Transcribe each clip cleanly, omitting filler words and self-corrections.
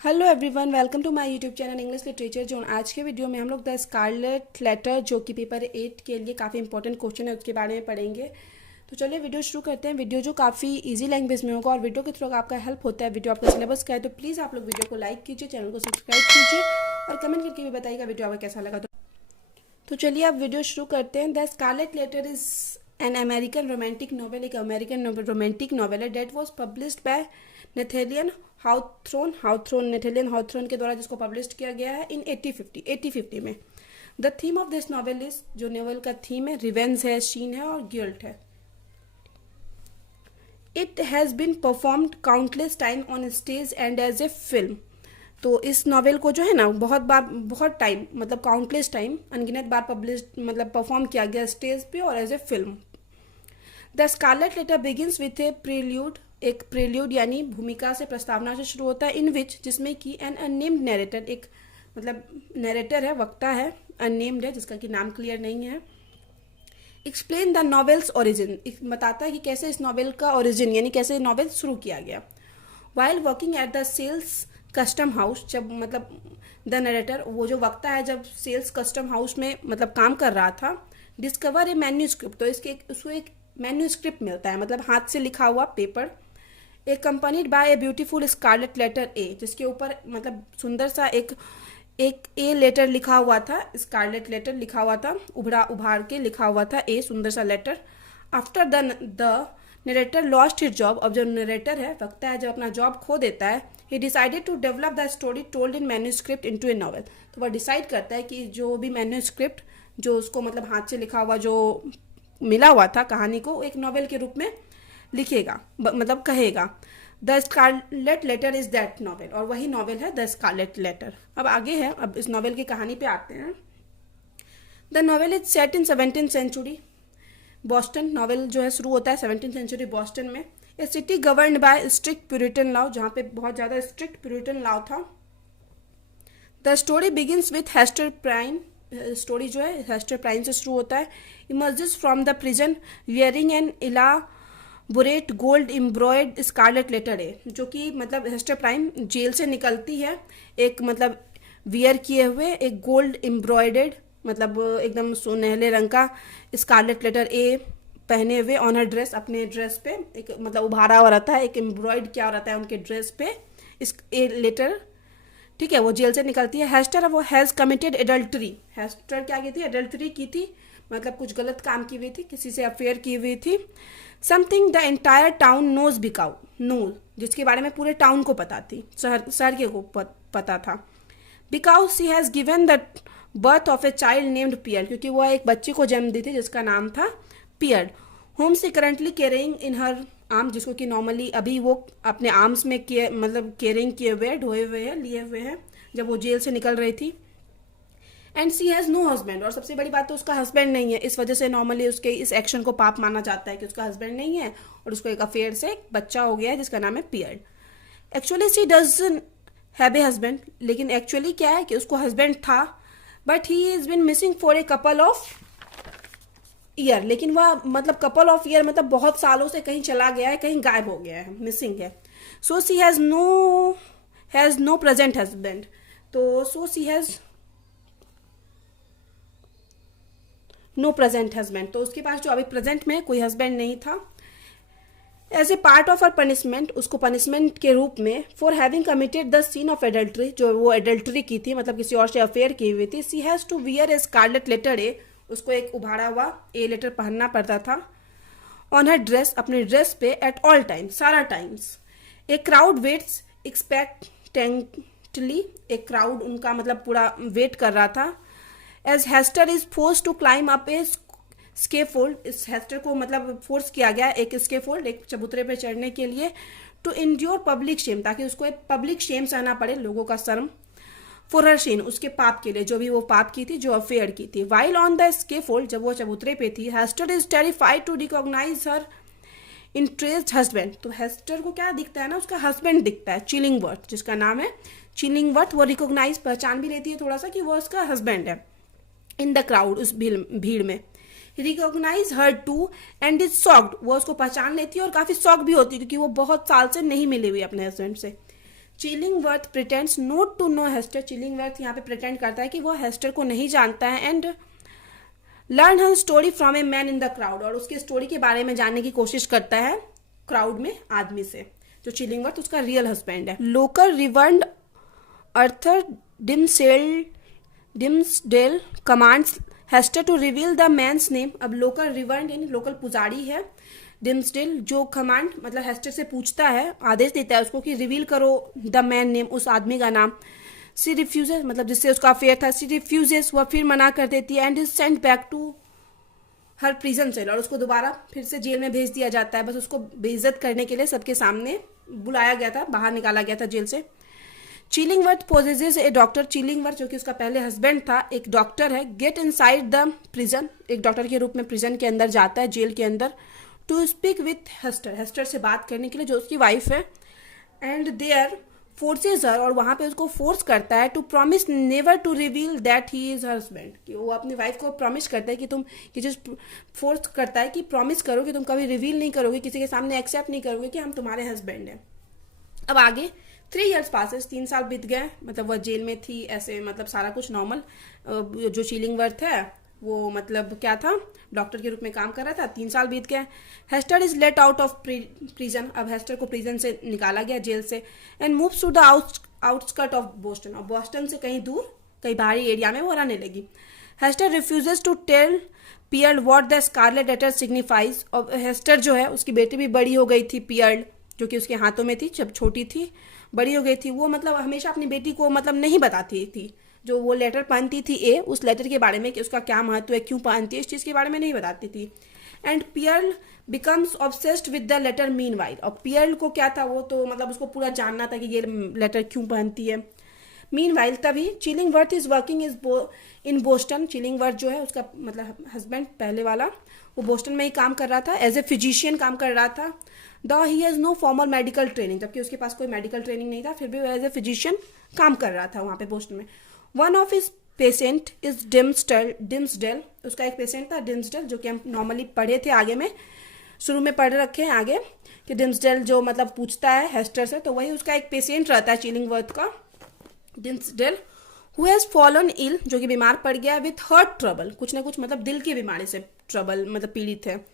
Hello everyone, welcome to my YouTube channel English literature zone. आज के video में हम लोग द स्कारलेट लेटर, जो कि पेपर 8 के लिए काफ़ी इंपॉर्टेंट क्वेश्चन है, उसके बारे में पढ़ेंगे। तो चलिए वीडियो शुरू करते हैं। वीडियो जो काफ़ी इजी लैंग्वेज में होगा और वीडियो के थ्रू आपका हेल्प होता है, वीडियो आपका सिलेबस का है, तो प्लीज़ आप लोग वीडियो को लाइक कीजिए, चैनल को सब्सक्राइब कीजिए और कमेंट करके भी बताइएगा वीडियो आपको कैसा लगा। तो चलिए अब वीडियो शुरू करते हैं। The scarlet letter is an American romantic novel, एक अमेरिकन रोमांटिक नॉवेल है। That was published by Nathaniel Nathaniel Hawthorne के द्वारा जिसको पब्लिश किया गया है इन 1850 में। The theme of this novel is, जो नॉवेल का थीम है, रिवेंज है, शीन है और गिल्ट है। It has been performed countless time on stage and as a film. तो इस नॉवेल को जो है ना बहुत टाइम, मतलब काउंटलेस टाइम, अनगिनत बार पब्लिश मतलब परफॉर्म किया गया स्टेज पे और as a film. The scarlet letter begins with a prelude, एक प्रील्यूड यानी भूमिका से, प्रस्तावना से शुरू होता है। इन विच, जिसमें कि एन अननेम्ड नैरेटर, एक मतलब नैरेटर है, वक्ता है, अननेम्ड है, जिसका कि नाम क्लियर नहीं है, एक्सप्लेन द नॉवेल्स ओरिजिन, बताता है कि कैसे इस नॉवेल का ओरिजिन यानी कैसे नॉवेल शुरू किया गया। While working at the sales custom house, जब मतलब द नरेटर, वो जो वक्ता है, जब सेल्स कस्टम हाउस में मतलब काम कर रहा था, डिस्कवर ए मैन्यूस्क्रिप्ट, तो उसको एक मैन्यूस्क्रिप्ट मिलता है, मतलब हाथ से लिखा हुआ paper, accompanied by a beautiful scarlet letter A, जिसके ऊपर मतलब सुंदर सा एक ए लेटर लिखा हुआ था, स्कारलेट लेटर लिखा हुआ था, उभार के लिखा हुआ था ए, सुंदर सा letter. After the narrator lost his job, अब जो नरेटर है, वक्ता है, जब अपना जॉब खो देता है, he decided to develop the story told in manuscript into a novel. तो वह डिसाइड करता है कि जो भी मैन्यूस्क्रिप्ट, जो उसको मतलब हाथ से लिखा हुआ जो मिला हुआ था कहानी को, एक नॉवेल के रूप में लिखेगा, मतलब कहेगा। The scarlet letter is that novel, और वही नॉवेल है द स्कारलेट लेटर। अब आगे है, अब इस नॉवेल की कहानी पे आते हैं। The novel is set in 17th century Boston. Novel जो है शुरू होता है 17th सेंचुरी बॉस्टन में। A city governed by strict Puritan law, जहाँ पे बहुत ज़्यादा स्ट्रिक्ट प्यूरिटन लॉ था। The story begins with Hester Prynne, story जो है हेस्टर प्राइन से शुरू होता है। Emerges from the prison wearing an elaborate gold embroidered scarlet letter है, जो कि मतलब हेस्टर प्राइम जेल से निकलती है एक मतलब वियर किए हुए एक गोल्ड एम्ब्रॉयडेड, मतलब एकदम सुनहले रंग का स्कारलेट लेटर ए पहने हुए, ऑन हर ड्रेस, अपने ड्रेस पे एक मतलब उभारा हुआ रहता है, एक एम्ब्रॉयड किया रहता है उनके ड्रेस पे इस ए लेटर। ठीक है, वो जेल से निकलती है। हेस्टर, वो हैज़ कमिटेड एडल्ट्री, हेस्टर क्या की थी, एडल्ट्री की थी, मतलब कुछ गलत काम की हुई थी, किसी से अफेयर की हुई थी। Something the entire town knows because, no, जिसके बारे में पूरे टाउन को पता थी, शहर के को पता था। Because she has given the birth of a child named Pearl, क्योंकि वह एक बच्चे को जन्म दी थी जिसका नाम था Pearl. Whom she currently carrying in her arm, जिसको कि नॉर्मली अभी वो अपने आर्म्स में मतलब कैरिंग किए हुए, ढोए हुए हैं, लिए हुए हैं, जब वो जेल से निकल रही थी। And she has no husband, और सबसे बड़ी बात तो उसका हस्बैंड नहीं है, इस वजह से नॉर्मली उसके इस एक्शन को पाप माना जाता है कि उसका हस्बैंड नहीं है और उसको एक अफेयर से एक बच्चा हो गया है जिसका नाम है peered. Actually see doesn't have a husband, लेकिन एक्चुअली क्या है कि उसको हस्बैंड था, but he is been missing for a couple of year, लेकिन वह मतलब कपल ऑफ ईयर मतलब बहुत सालों से कहीं चला गया है, कहीं गायब हो गया है, मिसिंग है। सो सी हैज़ नो प्रेजेंट हस्बैंड, तो सो सी हैज़ नो प्रेजेंट हस्बैंड, तो उसके पास जो अभी प्रेजेंट में कोई हस्बैंड नहीं था। As a part of her punishment, उसको पनिशमेंट के रूप में, for having committed the sin of adultery, जो वो एडल्ट्री की थी, मतलब किसी और से अफेयर की हुई थी, she has to wear a scarlet letter A, उसको एक उभारा हुआ ए लेटर पहनना पड़ता था, ऑन हर ड्रेस, अपने ड्रेस पे, एट ऑल टाइम, सारा times. A crowd waits expectantly, एक क्राउड उनका मतलब पूरा वेट कर रहा था। As Hester is force to climb up a scaffold, इस हेस्टर को मतलब फोर्स किया गया एक स्केफोल्ड, एक चबूतरे पे चढ़ने के लिए, टू इंड्योर पब्लिक शेम, ताकि उसको एक पब्लिक शेम सहना पड़े, लोगों का शर्म, फॉर हर शेम, उसके पाप के लिए, जो भी वो पाप की थी, जो अफेयर की थी। वाइल ऑन द स्केफोल्ड, जब वो चबूतरे पे थी, Hester is terrified to recognise her interest husband, तो हेस्टर को क्या दिखता है ना, उसका हस्बैंड दिखता है, चिलिंगवर्थ, जिसका नाम है चिलिंगवर्थ, वो रिकॉग्नाइज, पहचान भी लेती है थोड़ा सा कि वो उसका हस्बैंड है। इन द क्राउड, उस भीड़ में, recognise her too and is shocked, वो उसको पहचान लेती है और काफ़ी शॉक भी होती है क्योंकि वो बहुत साल से नहीं मिली हुई अपने हस्बैंड से। Chillingworth pretends not to know Hester, Chillingworth यहाँ पे प्रिटेंड करता है कि वो हेस्टर को नहीं जानता है, and learn her story from a man in the crowd, और उसकी स्टोरी के बारे में जानने की कोशिश करता है क्राउड में आदमी से, जो चिलिंगवर्थ उसका रियल हस्बैंड है। Local reverend Arthur Dimmesdale commands Hester to reveal the man's name. अब लोकल रिवर्ड यानी लोकल पुजारी है डिम्सडेल, जो कमांड मतलब हेस्टर से पूछता है, आदेश देता है उसको कि रिवील करो द मैन नेम, उस आदमी का नाम। सी रिफ्यूजेस मतलब जिससे उसका अफेयर था, सी रिफ्यूजेस वह फिर मना कर देती है, and is sent back to her prison cell, और उसको दोबारा फिर से जेल में भेज दिया जाता है। बस उसको बेइज्जत करने के लिए सबके सामने बुलाया गया था, बाहर निकाला गया था जेल से। चिलिंगवर्थ पोजेजेस ए डॉक्टर, चिलिंगवर्थ जो कि उसका पहले हस्बैंड था एक डॉक्टर है, गेट इनसाइड द प्रिजन, एक डॉक्टर के रूप में प्रिजन के अंदर जाता है, जेल के अंदर, to speak with Hester, Hester से बात करने के लिए जो उसकी वाइफ है, एंड देयर फोर्सेज हर, और वहाँ पे उसको फोर्स करता है to promise never to reveal that he is husband, कि वो अपनी वाइफ को प्रॉमिस करता है कि तुम, कि जो फोर्स करता है कि प्रॉमिस करो कि तुम कभी रिवील नहीं करोगे, किसी के सामने एक्सेप्ट नहीं करोगे कि हम तुम्हारे हस्बैंड हैं। अब आगे 3 years पासेस, 3 साल बीत गए, मतलब वह जेल में थी, ऐसे मतलब सारा कुछ नॉर्मल। जो चिलिंगवर्थ है वो मतलब क्या था, डॉक्टर के रूप में काम कर रहा था। 3 साल बीत गए। Hester is let out of prison, अब हेस्टर को प्रिजन से निकाला गया, जेल से, and moves to the outskirt of Boston, और बोस्टन से कहीं दूर, कहीं बाहरी एरिया में वो रहने लगी। Hester refuses to tell Pearl what the scarlet letter signifies, और हेस्टर जो है उसकी बेटी भी बड़ी हो गई थी, पियर्ड जो कि उसके हाथों में थी जब छोटी थी, बड़ी हो गई थी, वो मतलब हमेशा अपनी बेटी को मतलब नहीं बताती थी, जो वो लेटर पहनती थी ए, उस लेटर के बारे में कि उसका क्या महत्व है, क्यों पहनती है, इस चीज़ के बारे में नहीं बताती थी। And Pearl becomes obsessed with the letter meanwhile, और पियर्ल को क्या था, वो तो मतलब उसको पूरा जानना था कि ये लेटर क्यों पहनती है। मीन वाइल तभी चिलिंगवर्थ इज वर्किंग इन बोस्टन, चिलिंगवर्थ जो है उसका मतलब हस्बैंड पहले वाला, वो बोस्टन में ही काम कर रहा था, एज ए फिजिशियन काम कर रहा था। The he has no formal medical training, जबकि उसके पास कोई मेडिकल ट्रेनिंग नहीं था, फिर भी वो एज ए फिजिशियन काम कर रहा था वहाँ पे बोस्टन में। One of his patient is Dimmesdale, उसका एक पेशेंट था डिम्सडेल, जो कि हम नॉर्मली पढ़े थे आगे में, शुरू में पढ़ रखे हैं आगे, कि डिम्सडेल जो मतलब पूछता है हेस्टर से, तो वही उसका एक पेशेंट रहता है चिलिंगवर्थ का, डिम्सडेल, हु हैज़ फॉलन इल, जो कि बीमार पड़ गया, विथ हार्ट ट्रबल, कुछ ना कुछ मतलब दिल की बीमारी से ट्रबल मतलब पीड़ित है।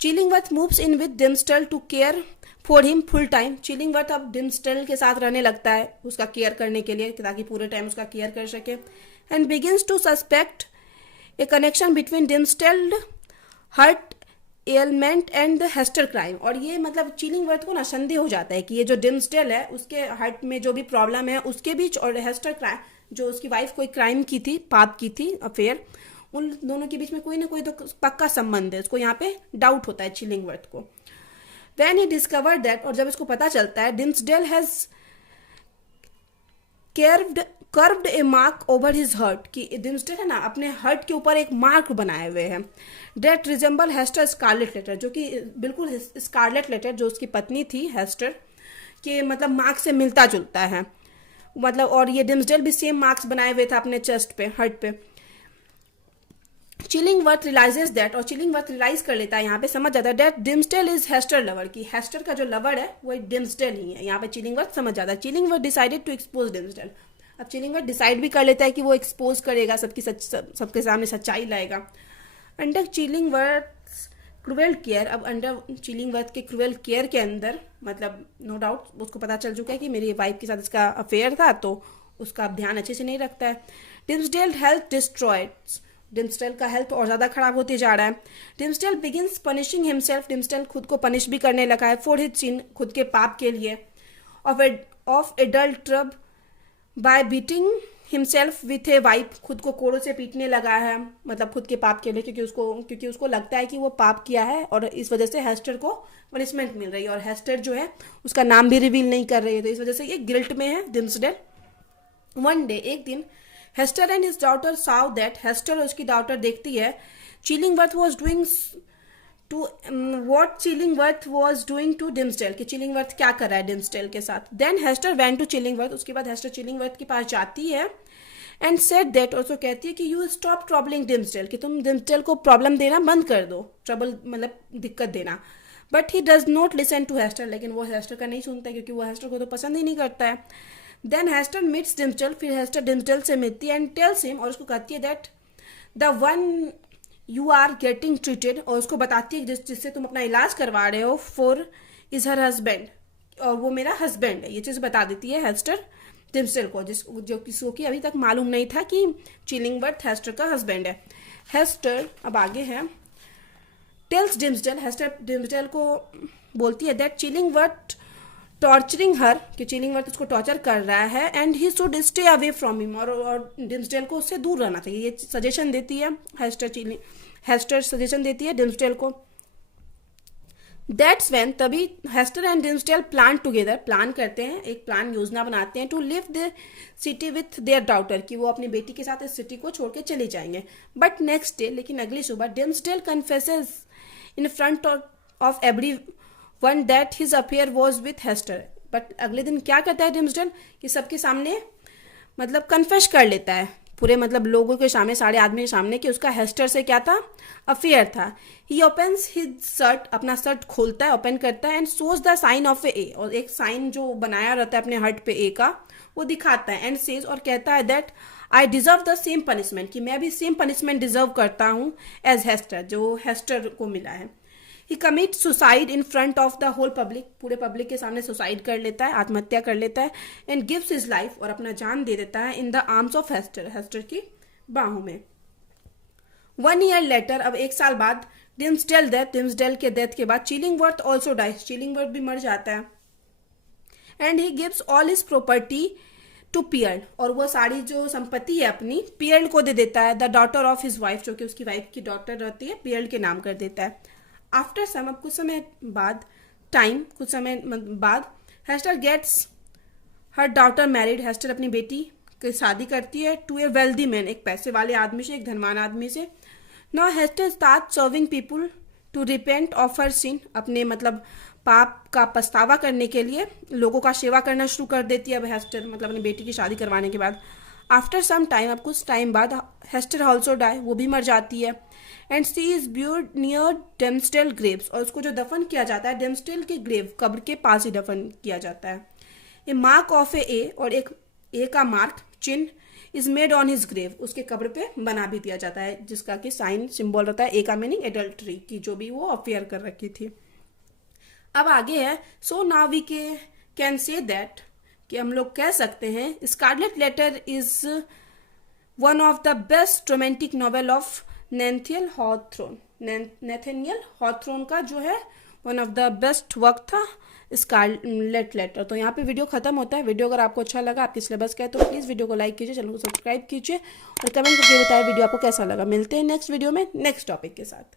Chillingworth moves in with Dimmesdale to care for him full time, Chillingworth अब डिम्सडेल के साथ रहने लगता है उसका केयर करने के लिए, ताकि पूरे टाइम उसका केयर कर सके, and begins to suspect a connection between Dimmesdale heart ailment and the Hester crime, और ये मतलब चिलिंगवर्थ को ना संदेह हो जाता है कि ये जो डिम्सडेल है उसके हार्ट में जो भी प्रॉब्लम है उसके बीच, और हेस्टर क्राइम जो उसकी वाइफ कोई क्राइम की थी, पाप की थी, अफेयर, उन दोनों के बीच में कोई ना कोई तो पक्का संबंध है, उसको यहाँ पे डाउट होता है चिलिंगवर्थ को। When he discovered that, और जब इसको पता चलता है, Dimmesdale has carved a mark over his heart, कि डिम्सडेल है ना अपने हर्ट के ऊपर एक मार्क बनाए हुए हैं, that resemble Hester scarlet letter, जो कि बिल्कुल स्कारलेट लेटर जो उसकी पत्नी थी हेस्टर के मतलब मार्क से मिलता जुलता है, मतलब, और ये डिम्सडेल भी सेम मार्क्स बनाए हुए था अपने चेस्ट पे, हर्ट पे। चिलिंगवर्थ रियलाइजेस दैट, और चिलिंगवर्थ रियलाइज कर लेता है, यहाँ पे समझ जाता है, दैट डिम्सडेल इज हेस्टर लवर, की हेस्टर का जो लवर है वो डिम्सडेल ही है, यहाँ पे चिलिंगवर्थ समझ जाता है। चिलिंगवर्थ डिसाइडेड टू एक्सपोज डिम्सडेल, अब चिलिंगवर्थ डिसाइड भी कर लेता है कि वो एक्सपोज करेगा, सबके सामने सच्चाई लाएगा। अंडर चिलिंगवर्थ क्रूएल केयर, अब अंडर चिलिंगवर्थ के क्रूएल केयर के अंदर मतलब नो डाउट उसको पता चल चुका है कि मेरी वाइफ के साथ इसका अफेयर था, तो उसका ध्यान अच्छे से नहीं रखता है। डिम्सडेल हेल्थ डिस्ट्रॉयड, डिम्सडेल का हेल्थ और ज़्यादा खराब होते जा रहा है। डिम्सडेल बिगिंस पनिशिंग हिमसेल्फ, डिम्सडेल खुद को पनिश भी करने लगा है, फॉर हिज सिन, खुद के पाप के लिए, of adultery by beating himself with a whip, खुद को कोड़ों से पीटने लगा है, मतलब खुद के पाप के लिए, क्योंकि उसको लगता है कि वो पाप किया है, और इस वजह से हेस्टर को पनिशमेंट मिल रही है, और हेस्टर जो है उसका नाम भी रिवील नहीं कर रही है, तो इस वजह से ये गिल्ट में है डिम्सडेल। वन डे, एक दिन, Hester and his daughter saw that, Hester और उसकी डॉटर देखती है Chillingworth was doing to what Chillingworth was doing to Dimmesdale, कि चिलिंगवर्थ क्या कर रहा है डिम्सडेल के साथ। Then Hester went to Chillingworth, उसके बाद हेस्टर चिलिंगवर्थ के पास जाती है, एंड सेड दैट, और उसको कहती है कि यू स्टॉप ट्रबलिंग डिम्सडेल, कि तुम डिम्सडेल को प्रॉब्लम देना बंद कर दो, ट्रबल मतलब दिक्कत देना, but he does not listen to Hester, लेकिन वो हेस्टर का नहीं सुनता क्योंकि वो हेस्टर को तो पसंद ही नहीं करता है. देन हेस्टर मीट्स डिम्सडल, फिर हेस्टर डिम्सडल से मिलती है एंड टेल्स हिम, और उसको कहती है that the one you are getting treated, और उसको बताती है जिससे तुम अपना इलाज करवा रहे हो, फॉर इज हर हस्बैंड, और वो मेरा हस्बैंड है. ये चीज़ बता देती है हेस्टर डिम्सडल को, जो किसी को अभी तक मालूम नहीं था कि चिलिंगवर्थ हेस्टर का हस्बैंड है. हेस्टर अब आगे है, टेल्स डिम्सडल, हेस्टर डिम्सडल को बोलती है दैट चिलिंगवर्थ टॉर्चरिंग हर, कि चिलिंगवर्थ उसको टॉर्चर कर रहा है and he should stay away from him, और डिम्सडल को उससे दूर रहना चाहिए. ये सजेशन देती है हेस्टर सजेशन देती है डिम्सडल को. दैट्स व्हेन, तभी Hester and Dimmesdale plan together, plan करते हैं, एक प्लान योजना बनाते हैं to leave the city with their daughter, कि वो अपनी बेटी के साथ इस सिटी को छोड़ के चले जाएंगे. बट नेक्स्ट डे, लेकिन अगली सुबह, Dimmesdale confesses in front of everyone that his affair was with Hester. But अगले दिन क्या करता है डिम्सडल, कि सबके सामने मतलब कन्फेस कर लेता है, पूरे मतलब लोगों के सामने, सारे आदमी के सामने, कि उसका हेस्टर से क्या था, अफेयर था. ही ओपन्स हिज शर्ट, अपना शर्ट खोलता है, ओपन करता है and shows the sign of a, और एक साइन जो बनाया रहता है अपने हर्ट पे ए का, वो दिखाता है. एंड सेज, और कहता है that I deserve the same punishment, कि मैं भी सेम पनिशमेंट डिजर्व करता हूँ एज हेस्टर, जो हेस्टर को मिला है. He commit suicide in front of the whole public, पूरे पब्लिक के सामने सुसाइड कर लेता है, आत्महत्या कर लेता है. एंड गिव्स हिज लाइफ, और अपना जान दे देता है in the arms of Hester, Hester की बाहों में. 1 ईयर लेटर, अब 1 साल बाद, डिम्सडल के डेथ के बाद चिलिंगवर्थ ऑल्सो डाइज, चिलिंगवर्थ भी मर जाता है. And he gives all his property to Pearl, और वो सारी जो संपत्ति है अपनी पियर्ड को दे देता है, the daughter of his wife, जो कि उसकी वाइफ की डॉटर रहती है, पियर्ड के नाम कर देता है. आफ्टर सम, अब कुछ समय बाद, हेस्टर गेट्स हर डॉटर मैरिड, हेस्टर अपनी बेटी की शादी करती है टू ए वेल्दी मैन, एक पैसे वाले आदमी से, एक धनवान आदमी से. Now Hester start serving people to repent of her sin, अपने मतलब पाप का पछतावा करने के लिए लोगों का सेवा करना शुरू कर देती है अब हेस्टर, मतलब अपनी बेटी की शादी करवाने के बाद. आफ्टर सम टाइम, अब कुछ टाइम बाद, हेस्टर ऑल्सो डाई, वो भी मर जाती है. And she is buried near Dimmesdale graves, और उसको जो दफन किया जाता है डिम्सडल के ग्रेव, कब्र के पास ही दफन किया जाता है. ए मार्क ऑफ ए, और एक ए का मार्क, चिन्ह, is made on his grave, उसके कब्र पे बना भी दिया जाता है, जिसका कि साइन सिंबल रहता है. ए का मीनिंग एडल्ट्री की, जो भी वो अफेयर कर रखी थी. अब आगे है, so now we can say that, कि हम लोग कह सकते हैं Scarlet letter is one of the best romantic novel of Nathaniel Hawthorne का जो है one of the best work था स्कारलेट लेटर. तो यहाँ पे वीडियो खत्म होता है. वीडियो अगर आपको अच्छा लगा, आपके सिलेबस का है, तो प्लीज़ वीडियो को लाइक कीजिए, चैनल को सब्सक्राइब कीजिए और कमेंट करके बताइए वीडियो आपको कैसा लगा. मिलते हैं नेक्स्ट वीडियो में नेक्स्ट टॉपिक के साथ.